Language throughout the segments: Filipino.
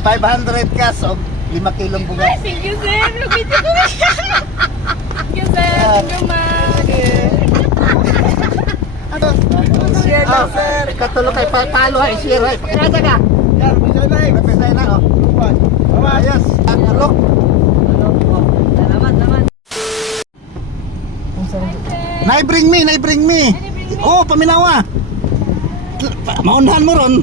500 cash o 5 kilong bugas. Thank you, sir. Lupit ko. Thank you, sir. Thank you, ma'am. Share na, sir. Katulog kay palo ay share ay. Pakirasa ka. Yan, bisay na oh. Ayos. Tulog. Salamat. Bring me. Oh, paminawa. Maunhan mo ron.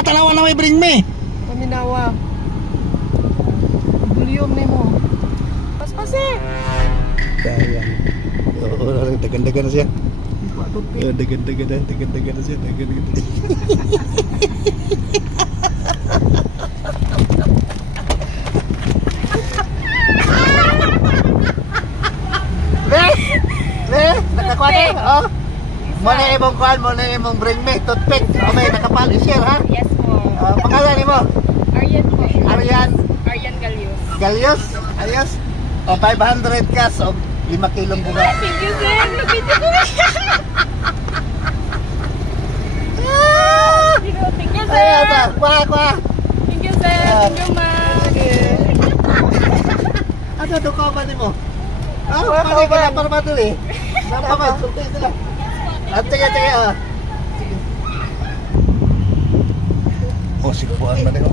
Tanawa na may bring me. Paminawa. Bulyom ni mo. Paspasi. Sayang. Oo, dagan-dagan na siya. Dagan-dagan na siya. Le, nakakuha na. Oh. Muna imong kuhan, muna imong bring me, toothpick. Okay, nakapal, i-share ha. Yes po. Pangalan ni mo? Aryan po. Aryan Aryan Galios. Galios. Ayos. O 500 cash o 5 kilong bugas. Thank you, sir. Lupit ko. Thank you, sir. Ayos, kuha. Thank you, sir. Thank you, ma'am. Ano ito ka ba ni mo? Pwede ka na para madali. Napaman, sulti sila. At sige. Sige. Oh, sikuan man ito.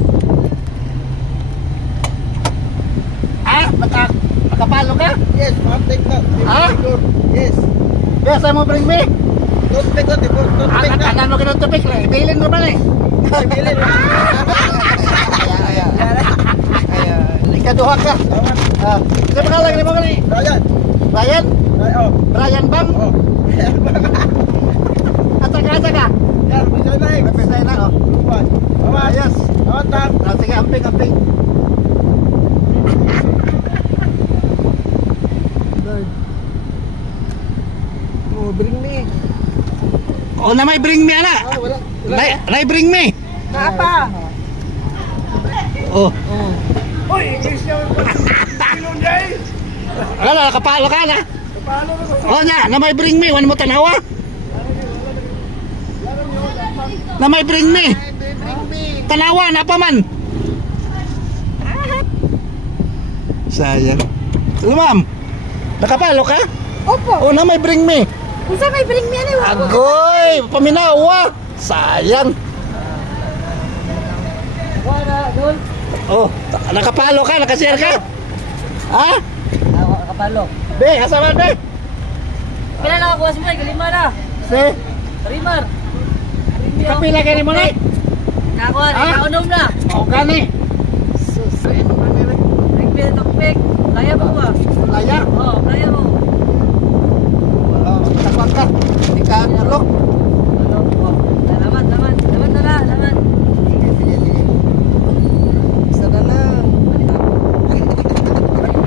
Nakapalo ka? Yes, update ka. Ha? Yes. Yes, mo bring me. Toothpick na. Kanan mo ganun tupik lang. Ibilin mo ba eh? Bilin. Ikaduha ka. Sa pangalan ni mo kani? Ryan. Ryan? Ryan Bang? Oh. At saka ka? Yan, Napesay na oh. Ayos. Sige, amping. Oh, bring me. Oh, na may bring me ana. Wala. Nay bring me. Apa? Oh. Hoy, English yung Pilon day. Wala, kapalo ka na. Paano na ba? Oh, na may bring me. Wala mo tanawa? Na may bring me. Bring me. Tanawa, na pa man. Sayang. Ma'am, nakapalo ka? Opo. Oh, na may bring me. Unsa may bring me ani? Agoy, paminawa. Sayang. Wala, dol. Oh, nakapalo ka, nakashare ka? Ha? Kapalo. Be, asa man be? Pila na ako mo, kalima na. Si, Rimar. kapila ka ni mo na? Nako, Ah? kaunom na. O gani. Bring me tokpek. Kaya mo ba? Laya. Oh, kaya mo. Takwag ka. Hindi ka tulog. Salamat. Isa na lang.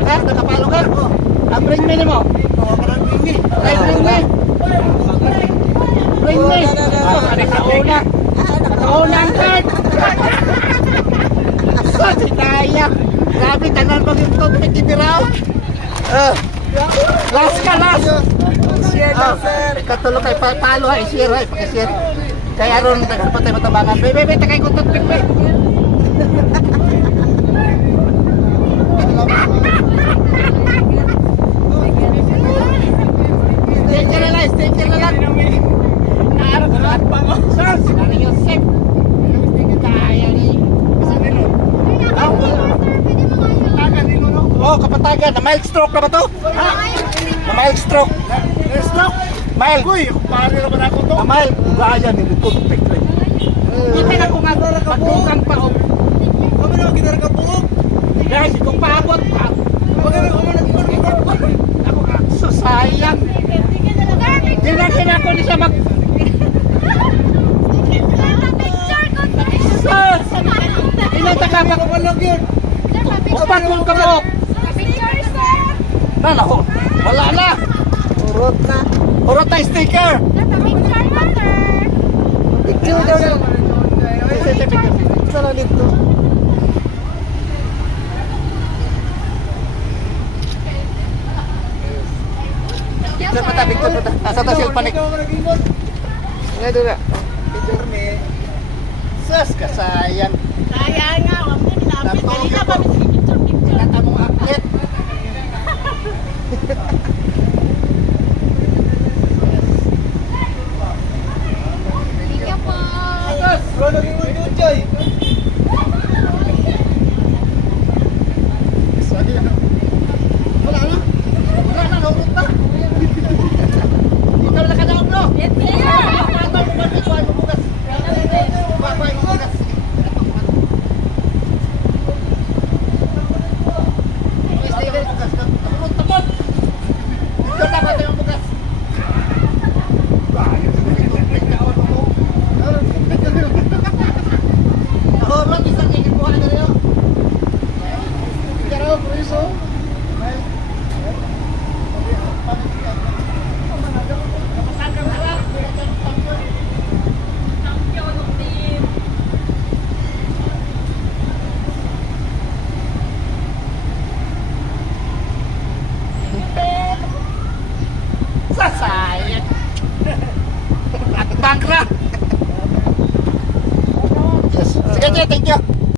Ha? Nakapalo ka? Oh. Ang bring me ni mo? Oh, parang bring me. Ay, bring me. Bring me. Oh, nakauna. Nakauna ang card. Sa sinaya. Grabe, tanan pag yung toothpick itiraw. Last ka, last. Share na, sir. Katulog kay palo ay share ay pakishare. Kaya ron nagpatay matabangan. Be, takay ko toothpick be. Sticker na lang. Naarap ka lahat pa mo. Sir, sinari Yosef. Kaya ni. Oh, kapatagan. Na mild stroke na ba to? Ha? Na mild stroke. Stroke? Mild. Uy, paano naman ako to? Na mild. Kaya ni. Toothpick rin. Kita na ko nga. Pagbukan pa. Kami naman ginara ka buhok. Guys, itong paabot pa. Bakit ako nag-ginara ka buhok? Ako nga. Sayang. Dinagin ako ni siya mag... Sus! Inataka pa. Walang yun. Upat kong kabok. Na, nako. Wala na. Urot na. Urot na sticker. Picture daw lang. Certificate. Saan dito? Picture pa ta, picture pa ta. Asa ta silpa ni? Nga doon na. Picture ni. Sus, kasayang. Sayang nga, wag mo nilapit. Kanina pa picture. Kinata mong atlet. Thank you po. Wala na. Wala na, naurot na. Ikaw na kadaog, no? Yes, sir. Patay mo ba ito? Kuhaan mo bukas. Kuhaan mo bukas. Steven, bukas ka. Tapos, tapos. Ikaw na ba ito yung bukas? Nahurot, isang tingin buhay na rin. Pero, Priso. Sasayang. At bangkra. Yes. Sige, thank you.